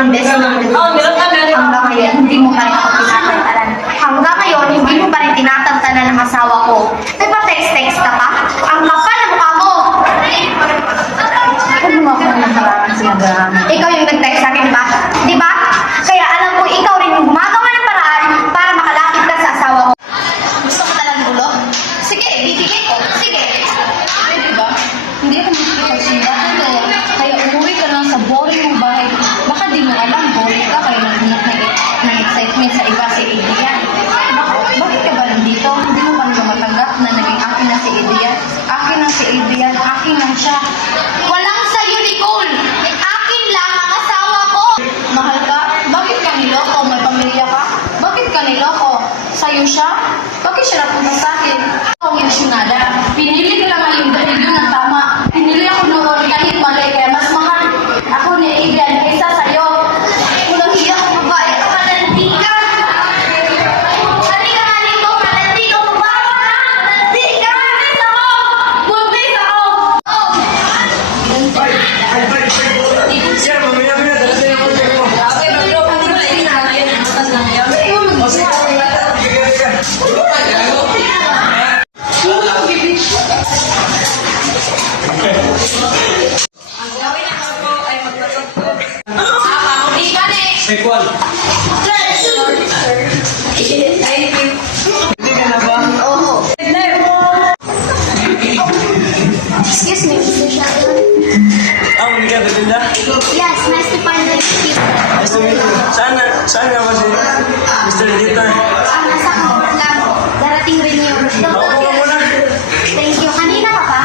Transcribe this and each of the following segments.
ilang beses na hanggang ngayon, hindi mo pa rin ako tinatantanan. Hanggang ngayon, hindi mo pa rin tinatantanan ng asawa ko. Nagpa-text-text ka pa? Ang kapal na mukha mo! Huwag mo ako ng parang sinagraan. Ikaw yung nag-text sa akin, di ba? Di ba? Kaya alam ko, ikaw rin yung gumagawa ng paraan para makalapit ka sa asawa ko. Gusto ko talagang gulo? Sige, bibigay ko. Sige. Di ba? Hindi ako makikipagsundan ko. Kaya umuwi ka lang sa boring mong bahay. Baka di mo alam, boring ka. Kaya naghanap ng excitement sa iba si Adrian. Bakit ka ba nandito? Hindi mo ba nila matanggap na naging akin na si Adrian? Akin na si Adrian, akin lang siya. Walang sa'yo, Nicole! Akin lang ang asawa ko! Mahal ka? Bakit ka niloko? May pamilya ka? Bakit ka niloko? Sa'yo siya? Bakit siya napunta sa akin? Ako ang ilusyonada. Pinili ko lang yung ganito ng tama. Pinili ako noon kahit mali. Kaya mas mahal ako ni Adrian kaysa sa'yo. Walang hiya ko, babae ka, malandi ka! Halika nga dito, malandi ka, babae ka! Malandi ka! Buntis ako! Buntis ako! Sequel. Excuse me, Mr. Sharon. Monica, Belinda. Yes, nice to finally meet you. Nice to meet you. Saan nga ba si Mr. Editor? Nasa court lang. Darating rin yung Ako ka muna. Thank you. Kanina ka pa?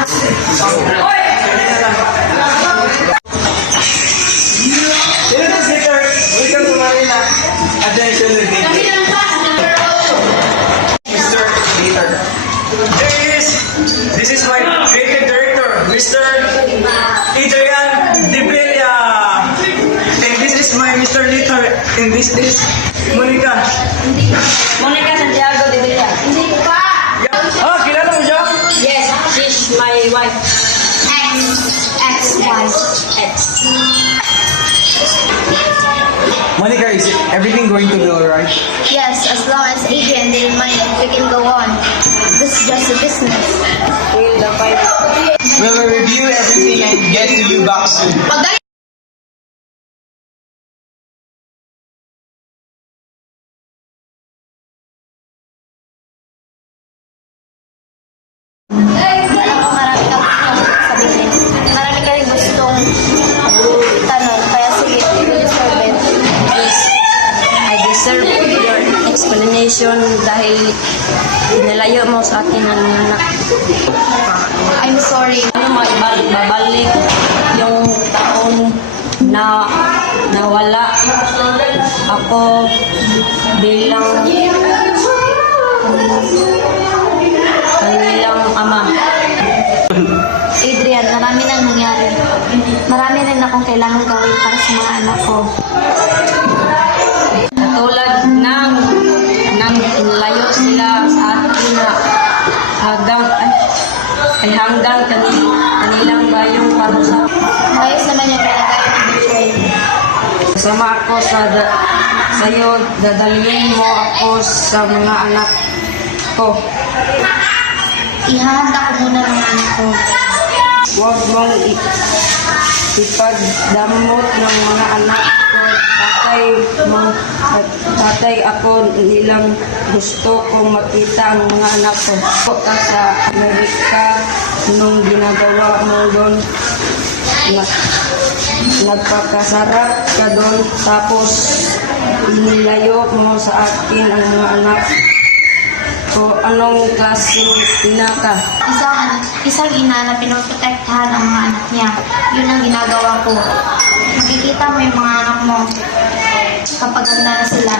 Sino to, Editor? Welcome to Manila. Attention, Editor. Mr. Editor. This is my creative director, Mr. Adrian Dibella. And this is my Mr. Editor. And this is Monica. Monica Santiago de Villa. Hindi ko pa. Ah, kilala mo siya? Yes, she's my wife. Ex-wife. Monica, is everything going to be alright? Yes, as long as Adrian didn't mind, we can go on. This is just a business. We will review everything and get to you back soon. Pagdali alam ko marami kang gustong sabihin. Marami ka rin gustong tanong. Kaya sige, you deserve it. Yes, I deserve your explanation dahil nalayo mo sa akin ang anak. I'm sorry. Ano babalik yung taon na nawala ako bilang kanilang ama. Adrian, marami nang nangyari. Marami rin akong kailangan gawin para sa mga anak ko. Katulad ng layo sila sa atin na hanggang kanilang bayong para sa Ayos naman yung pinagay. kasama ako sa'yo, dadalhin mo ako sa mga anak ko. Ihahanda ko muna ng anak ko. Huwag mong ipagdamot ng mga anak ko. Tatay ako nilang gusto kong makita ang mga anak ko. Ka sa Amerika nung ginagawa mo doon. Nagpakasarap ka doon tapos inilayo mo sa akin ang mga anak ko. Anong klaseng ina ka? Isang ina na pinoprotektahan ang mga anak niya. Yun ang ginagawa ko. Makikita mo yung mga anak mo kapag handa na sila.